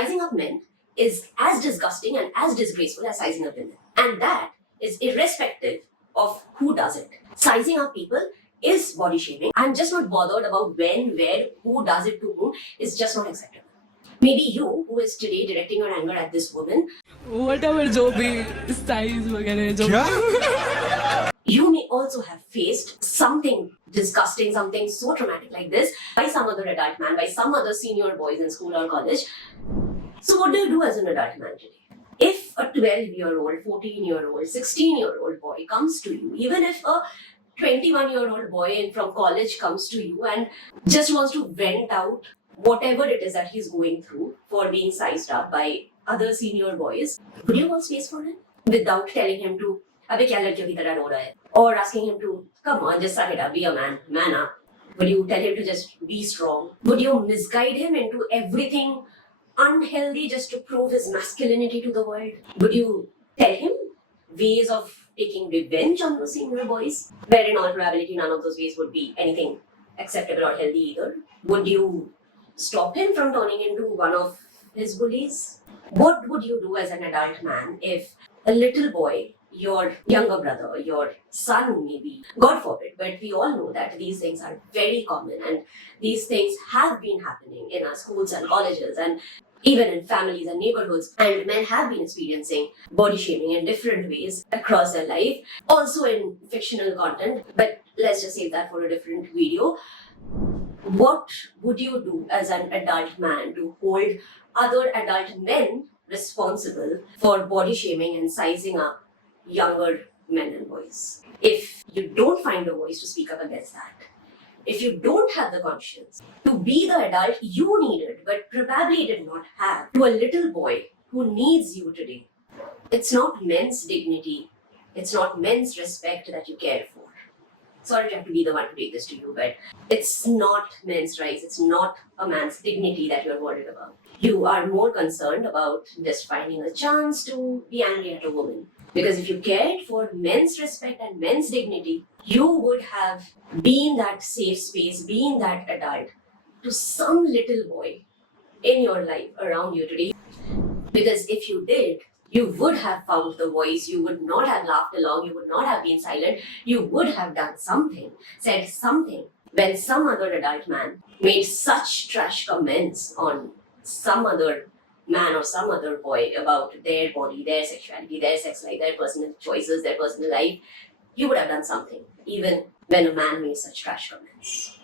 Sizing up men is as disgusting and as disgraceful as sizing up women. And that is irrespective of who does it. Sizing up people is body shaming. I'm just not bothered about when, where, who does it to whom. It's just not acceptable. Maybe you, who is today directing your anger at this woman, whatever जो भी size वगैरह जो you may also have faced something disgusting, something so traumatic like this by some other adult man, by some other senior boys in school or college. So what do you do as an adult man today? If a 12-year-old, 14-year-old, 16-year-old boy comes to you, even if a 21-year-old boy from college comes to you and just wants to vent out whatever it is that he's going through for being sized up by other senior boys, would you hold space for him without telling him to अबे क्या लड़कियों की तरह रो रहा है, or asking him to come on, just suck it up, be a man, man up? Would you tell him to just be strong? Would you misguide him into everything unhealthy just to prove his masculinity to the world? Would you tell him ways of taking revenge on those senior boys, where in all probability none of those ways would be anything acceptable or healthy either? Would you stop him from turning into one of his bullies? What would you do as an adult man if a little boy, your younger brother, your son maybe, God forbid, but we all know that these things are very common and these things have been happening in our schools and colleges and even in families and neighborhoods, and men have been experiencing body shaming in different ways across their life, also in fictional content, but let's just save that for a different video. What would you do as an adult man to hold other adult men responsible for body shaming and sizing up younger men and boys? If you don't find a voice to speak up against that, if you don't have the conscience to be the adult you needed but probably did not have to a little boy who needs you today, it's not men's dignity, it's not men's respect that you care for. Sorry to have to be the one to take this to you, but it's not men's rights, it's not a man's dignity that you're worried about. You are more concerned about just finding a chance to be angry at a woman. Because if you cared for men's respect and men's dignity, you would have been that safe space, been that adult to some little boy in your life around you today. Because if you did, you would have found the voice, you would not have laughed along, you would not have been silent, you would have done something, said something. When some other adult man made such trash comments on some other man or some other boy about their body, their sexuality, their sex life, their personal choices, their personal life, you would have done something, even when a man made such trash comments.